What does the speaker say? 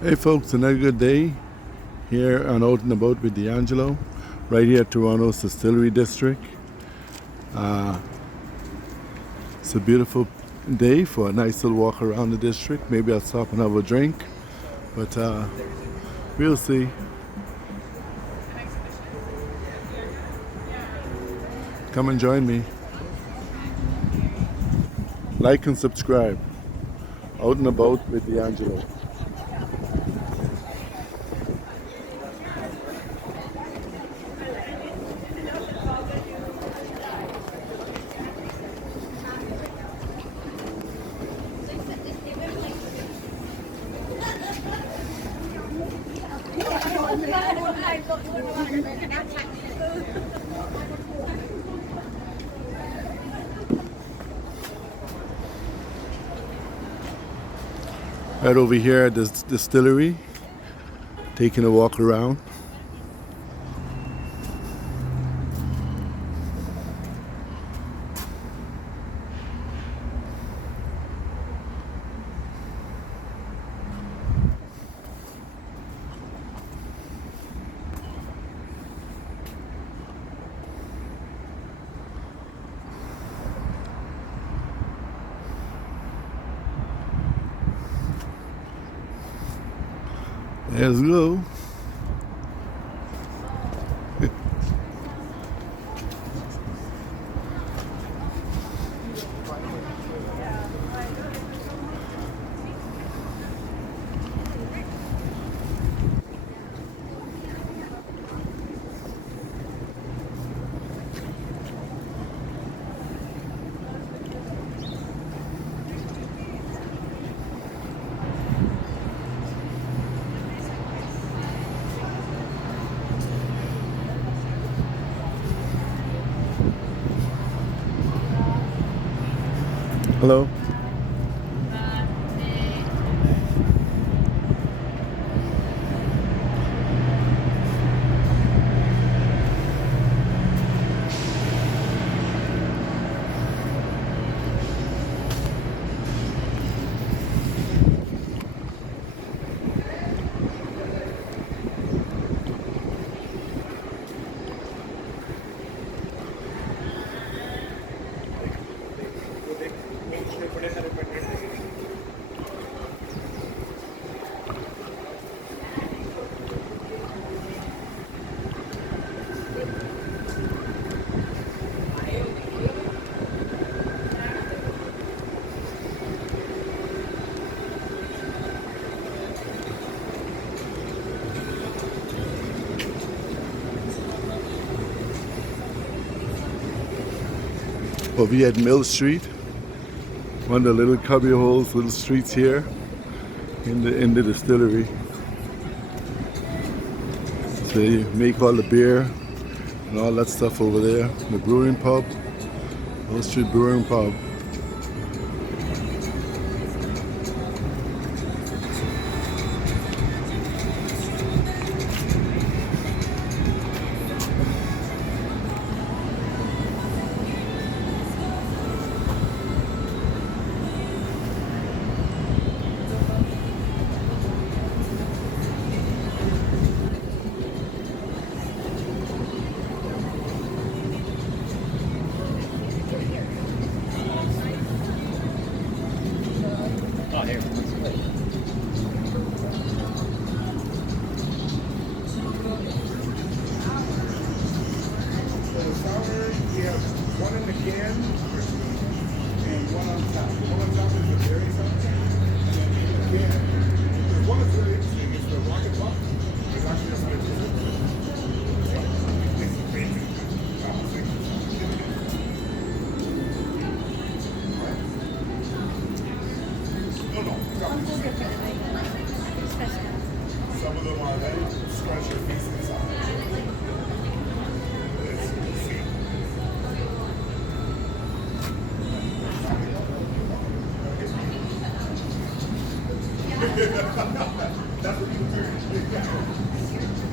Hey folks, another good day here on Out and About with D'Angelo, right here at Toronto's Distillery District. It's a beautiful day for a nice little walk around the district. Maybe I'll stop and have a drink, but we'll see. Come and join me. Like and subscribe. Out and About with D'Angelo. Right over here at this distillery, taking a walk around. Let's go. Hello. Over here at Mill Street, one of the little cubby holes, little streets here in the distillery. So you make all the beer and all that stuff over there. The brewing pub, Mill Street Brewing Pub. We have one in the can and one on top. The one on top is the berry sauce. And then in the can, there's one that's really interesting. It's the rocket buck. It's actually just like this. It's amazing. No, no. Some of them are they scratch your face inside. That's what you do.